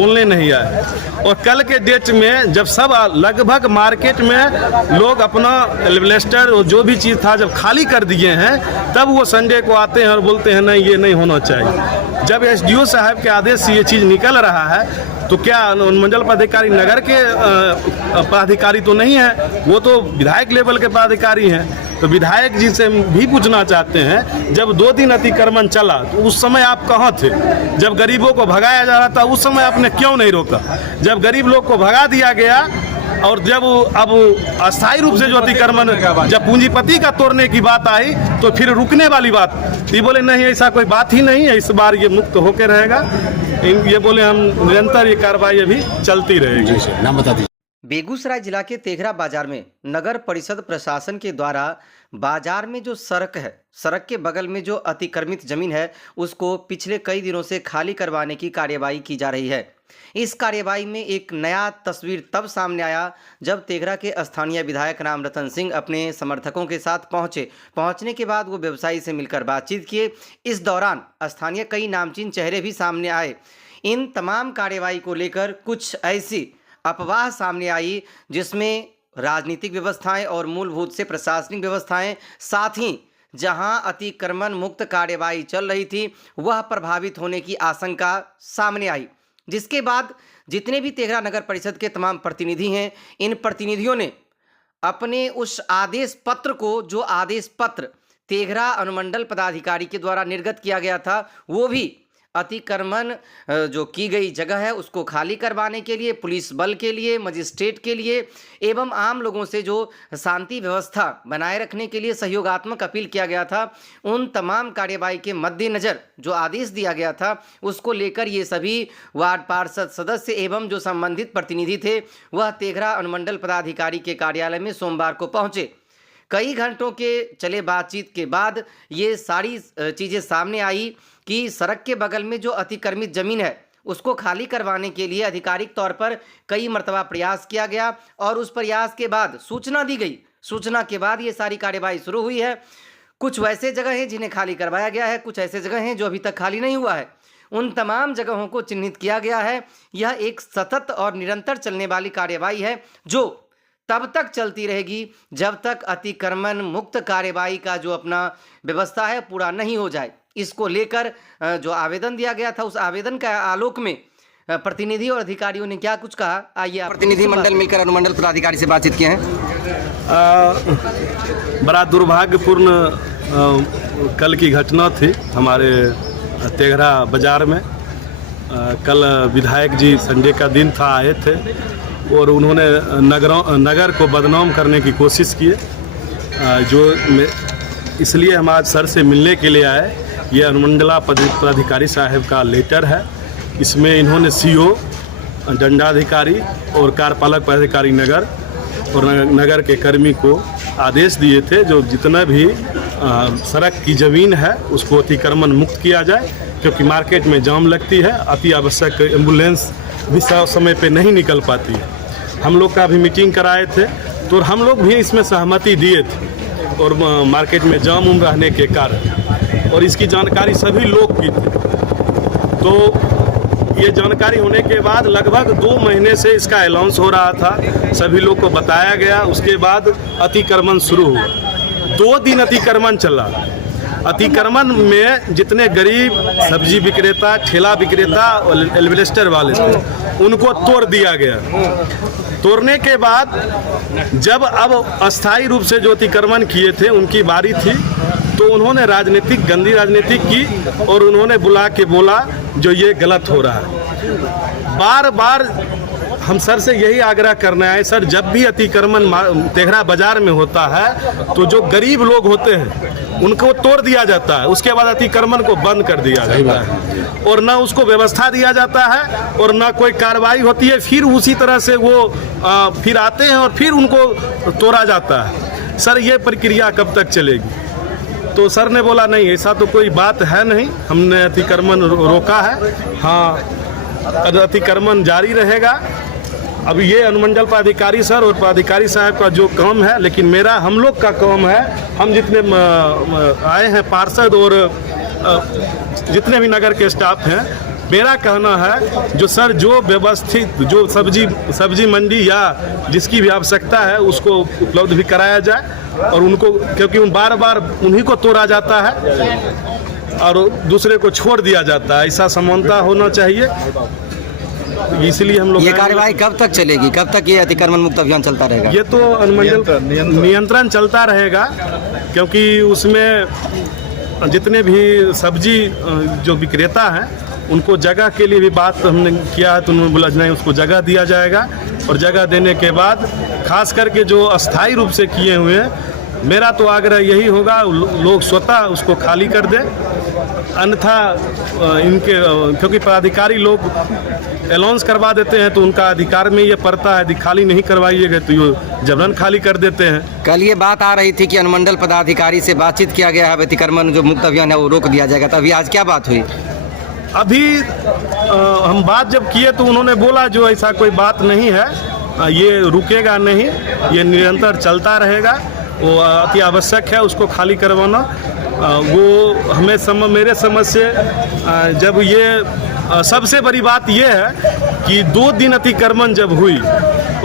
बोलने नहीं आए। और कल के डेट में जब सब लगभग मार्केट में लोग अपना एल्वेस्टर और जो भी चीज़ था जब खाली कर दिए हैं, तब वो संडे को आते हैं और बोलते हैं नहीं ये नहीं होना चाहिए। जब एसडीओ साहब के आदेश से ये चीज़ निकल रहा है तो क्या अनुमंडल पदाधिकारी नगर के पदाधिकारी तो नहीं है, वो तो विधायक लेवल के पदाधिकारी हैं। तो विधायक जी से भी पूछना चाहते हैं, जब 2 दिन अतिक्रमण चला तो उस समय आप कहाँ थे? जब गरीबों को भगाया जा रहा था उस समय आपने क्यों नहीं रोका? जब गरीब लोग को भगा दिया गया और जब अब अस्थायी रूप से जो अतिक्रमण, जब पूंजीपति का तोड़ने की बात आई तो फिर रुकने वाली बात, ये बोले नहीं ऐसा कोई बात ही नहीं है, इस बार ये मुक्त होकर रहेगा। ये बोले हम निरंतर ये कार्रवाई अभी चलती रहेगी। नाम बता दीजिए। बेगूसराय जिला के तेघरा बाजार में नगर परिषद प्रशासन के द्वारा बाजार में जो सड़क है, सड़क के बगल में जो अतिक्रमित जमीन है उसको पिछले कई दिनों से खाली करवाने की कार्यवाही की जा रही है। इस कार्यवाही में एक नया तस्वीर तब सामने आया जब तेघरा के स्थानीय विधायक राम रतन सिंह अपने समर्थकों के साथ पहुंचने के बाद वो व्यवसायी से मिलकर बातचीत किए। इस दौरान स्थानीय कई नामचीन चेहरे भी सामने आए। इन तमाम कार्यवाही को लेकर कुछ ऐसी अफवाह सामने आई जिसमें राजनीतिक व्यवस्थाएं और मूलभूत से प्रशासनिक व्यवस्थाएं, साथ ही जहां अतिक्रमण मुक्त कार्यवाही चल रही थी वह प्रभावित होने की आशंका सामने आई। जिसके बाद जितने भी तेघरा नगर परिषद के तमाम प्रतिनिधि हैं, इन प्रतिनिधियों ने अपने उस आदेश पत्र को, जो आदेश पत्र तेघरा अनुमंडल पदाधिकारी के द्वारा निर्गत किया गया था, वो भी अतिक्रमण जो की गई जगह है उसको खाली करवाने के लिए, पुलिस बल के लिए, मजिस्ट्रेट के लिए एवं आम लोगों से जो शांति व्यवस्था बनाए रखने के लिए सहयोगात्मक अपील किया गया था, उन तमाम कार्यवाही के मद्देनज़र जो आदेश दिया गया था उसको लेकर ये सभी वार्ड पार्षद सदस्य एवं जो संबंधित प्रतिनिधि थे वह तेघरा अनुमंडल पदाधिकारी के कार्यालय में सोमवार को पहुँचे। कई घंटों के चले बातचीत के बाद ये सारी चीज़ें सामने आई कि सड़क के बगल में जो अतिक्रमित ज़मीन है उसको खाली करवाने के लिए आधिकारिक तौर पर कई मर्तबा प्रयास किया गया और उस प्रयास के बाद सूचना दी गई। सूचना के बाद ये सारी कार्यवाही शुरू हुई है। कुछ वैसे जगह हैं जिन्हें खाली करवाया गया है, कुछ ऐसे जगह हैं जो अभी तक खाली नहीं हुआ है। उन तमाम जगहों को चिन्हित किया गया है। यह एक सतत और निरंतर चलने वाली कार्यवाही है जो तब तक चलती रहेगी जब तक अतिक्रमण मुक्त कार्यवाही का जो अपना व्यवस्था है पूरा नहीं हो जाए। इसको लेकर जो आवेदन दिया गया था उस आवेदन का आलोक में प्रतिनिधि और अधिकारियों ने क्या कुछ कहा, आइए। प्रतिनिधि मंडल मिलकर अनुमंडल पदाधिकारी से बातचीत किए हैं। बड़ा दुर्भाग्यपूर्ण कल की घटना थी हमारे तेघरा बाजार में। कल विधायक जी संडे का दिन था, आए थे और उन्होंने नगर को बदनाम करने की कोशिश की। इसलिए हम आज सर से मिलने के लिए आए। ये अनुमंडला पदाधिकारी साहब का लेटर है। इसमें इन्होंने सीओ, दंडाधिकारी और कार्यपालक पदाधिकारी नगर और नगर के कर्मी को आदेश दिए थे जो जितना भी सड़क की ज़मीन है उसको अतिक्रमण मुक्त किया जाए, क्योंकि मार्केट में जाम लगती है, अति आवश्यक एम्बुलेंस भी समय पे नहीं निकल पाती है। हम लोग का भी मीटिंग कराए थे तो हम लोग भी इसमें सहमति दिए थे और मार्केट में जाम रहने के कारण, और इसकी जानकारी सभी लोग की थी। तो ये जानकारी होने के बाद लगभग 2 महीने से इसका अनाउंस हो रहा था, सभी लोग को बताया गया। उसके बाद अतिक्रमण शुरू हुआ। 2 दिन अतिक्रमण चला। अतिक्रमण में जितने गरीब सब्जी विक्रेता, ठेला विक्रेता और एल्वेस्टर वाले थे उनको तोड़ दिया गया। तोड़ने के बाद जब अब अस्थायी रूप से जो अतिक्रमण किए थे उनकी बारी थी तो उन्होंने गंदी राजनीति की और उन्होंने बुला के बोला जो ये गलत हो रहा है। बार बार हम सर से यही आग्रह करना है, सर जब भी अतिक्रमण तेघरा बाजार में होता है तो जो गरीब लोग होते हैं उनको तोड़ दिया जाता है, उसके बाद अतिक्रमण को बंद कर दिया जाता है और ना उसको व्यवस्था दिया जाता है और ना कोई कार्रवाई होती है। फिर उसी तरह से वो फिर आते हैं और फिर उनको तोड़ा जाता है। सर ये प्रक्रिया कब तक चलेगी? तो सर ने बोला नहीं, ऐसा तो कोई बात है नहीं, हमने अतिक्रमण रोका है। हाँ, अतिक्रमण जारी रहेगा। अब ये अनुमंडल पदाधिकारी सर और पदाधिकारी साहब का जो काम है, लेकिन हम लोग का काम है, हम जितने आए हैं पार्षद और जितने भी नगर के स्टाफ हैं मेरा कहना है जो सर जो व्यवस्थित जो सब्जी मंडी या जिसकी भी आवश्यकता है उसको उपलब्ध भी कराया जाए और उनको, क्योंकि बार बार उन्हीं को तोड़ा जाता है और दूसरे को छोड़ दिया जाता है, ऐसा समानता होना चाहिए। इसलिए हम लोग ये कार्यवाही कब तक चलेगी, कब तक ये अतिक्रमण मुक्त अभियान चलता रहेगा? ये तो अनुमंडल नियंत्रण चलता रहेगा, क्योंकि उसमें जितने भी सब्जी जो विक्रेता हैं उनको जगह के लिए भी बात हमने किया है, तो उन्होंने बोला नहीं उसको जगह दिया जाएगा और जगह देने के बाद खास करके जो अस्थायी रूप से किए हुए हैं, मेरा तो आग्रह यही होगा लोग स्वतः उसको खाली कर दें, अन्यथा इनके क्योंकि पदाधिकारी लोग अनाउंस करवा देते हैं तो उनका अधिकार में ये पड़ता है, यदि खाली नहीं करवाइएगा तो ये जबरन खाली कर देते हैं। कल ये बात आ रही थी कि अनुमंडल पदाधिकारी से बातचीत किया गया है, अतिक्रमण जो मुक्त अभियान है वो रोक दिया जाएगा, तो अभी आज क्या बात हुई? अभी हम बात जब किए तो उन्होंने बोला जो ऐसा कोई बात नहीं है, ये रुकेगा नहीं, ये निरंतर चलता रहेगा, वो अति आवश्यक है उसको खाली करवाना। वो हमें मेरे समझ से जब ये सबसे बड़ी बात ये है कि 2 दिन अतिक्रमण जब हुई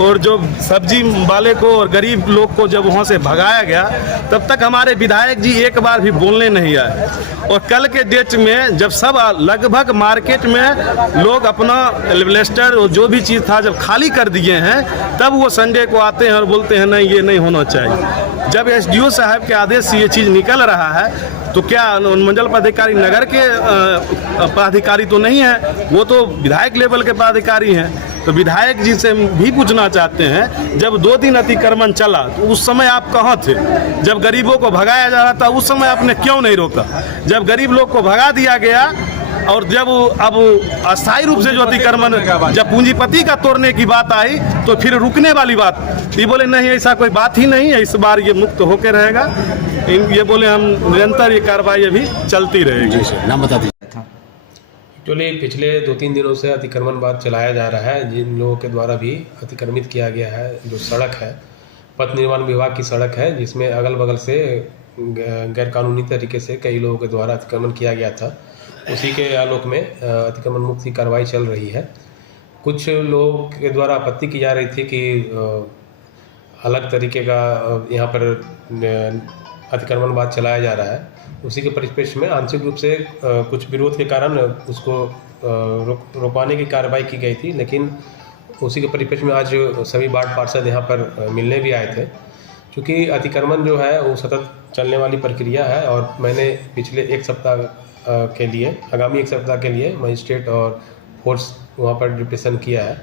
और जो सब्जी वाले को और गरीब लोग को जब वहाँ से भगाया गया, तब तक हमारे विधायक जी एक बार भी बोलने नहीं आए। और कल के डेट में जब सब लगभग मार्केट में लोग अपना एल्वेस्टर और जो भी चीज़ था जब खाली कर दिए हैं, तब वो संडे को आते हैं और बोलते हैं नहीं ये नहीं होना चाहिए। जब एसडीओ साहब के आदेश से ये चीज़ निकल रहा है तो क्या अनुमंडल पदाधिकारी नगर के पदाधिकारी तो नहीं है, वो तो विधायक लेवल के पदाधिकारी हैं। तो विधायक जी से भी पूछना चाहते हैं, जब 2 दिन अतिक्रमण चला तो उस समय आप कहाँ थे? जब गरीबों को भगाया जा रहा था उस समय आपने क्यों नहीं रोका? जब गरीब लोग को भगा दिया गया और जब अब अस्थायी रूप से जो अतिक्रमण, जब पूंजीपति का तोड़ने की बात आई तो फिर रुकने वाली बात, ये बोले नहीं ऐसा कोई बात ही नहीं है, इस बार ये मुक्त होकर रहेगा। ये बोले हम निरंतर ये कार्रवाई अभी चलती रहेगी। नाम बता दीजिए। एक्चुअली पिछले 2-3 दिनों से अतिक्रमण बाद चलाया जा रहा है, जिन लोगों के द्वारा भी अतिक्रमित किया गया है। जो सड़क है पथ निर्माण विभाग की सड़क है, जिसमें अगल बगल से गैरकानूनी तरीके से कई लोगों के द्वारा अतिक्रमण किया गया था, उसी के आलोक में अतिक्रमण मुक्त की कार्रवाई चल रही है। कुछ लोगों के द्वारा आपत्ति की जा रही थी कि अलग तरीके का यहाँ पर अतिक्रमण बाद चलाया जा रहा है। उसी के परिप्रेक्ष्य में आंशिक रूप से कुछ विरोध के कारण उसको रोकवाने की कार्रवाई की गई थी, लेकिन उसी के परिप्रेक्ष्य में आज सभी वार्ड पार्षद यहाँ पर मिलने भी आए थे। क्योंकि अतिक्रमण जो है वो सतत चलने वाली प्रक्रिया है और मैंने पिछले 1 सप्ताह के लिए, आगामी 1 सप्ताह के लिए मजिस्ट्रेट और फोर्स वहाँ पर डिप्रेशन किया है।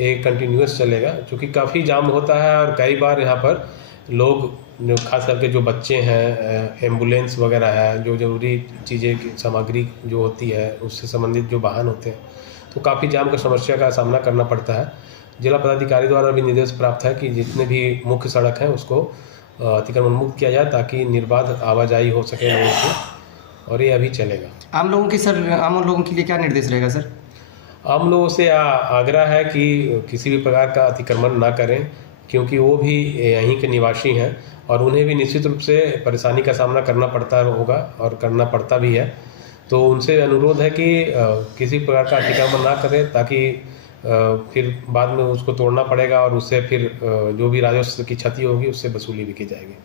एक कंटिन्यूस चलेगा, क्योंकि काफ़ी जाम होता है और कई बार यहाँ पर लोग खास करके जो बच्चे हैं, एम्बुलेंस वगैरह है, जो ज़रूरी चीज़ें की सामग्री जो होती है उससे संबंधित जो वाहन होते हैं, तो काफ़ी जाम का समस्या का सामना करना पड़ता है। जिला पदाधिकारी द्वारा भी निर्देश प्राप्त है कि जितने भी मुख्य सड़क हैं उसको अतिक्रमण मुक्त किया जाए ताकि निर्बाध आवाजाही हो सके लोगों की, और ये अभी चलेगा। आम लोगों के लिए क्या निर्देश रहेगा सर? आम लोगों से आग्रह है कि किसी भी प्रकार का अतिक्रमण ना करें, क्योंकि वो भी यहीं के निवासी हैं और उन्हें भी निश्चित रूप से परेशानी का सामना करना पड़ता होगा और करना पड़ता भी है। तो उनसे अनुरोध है कि किसी प्रकार का अतिक्रमण ना करें, ताकि फिर बाद में उसको तोड़ना पड़ेगा और उससे फिर जो भी राजस्व की क्षति होगी उससे वसूली भी की जाएगी।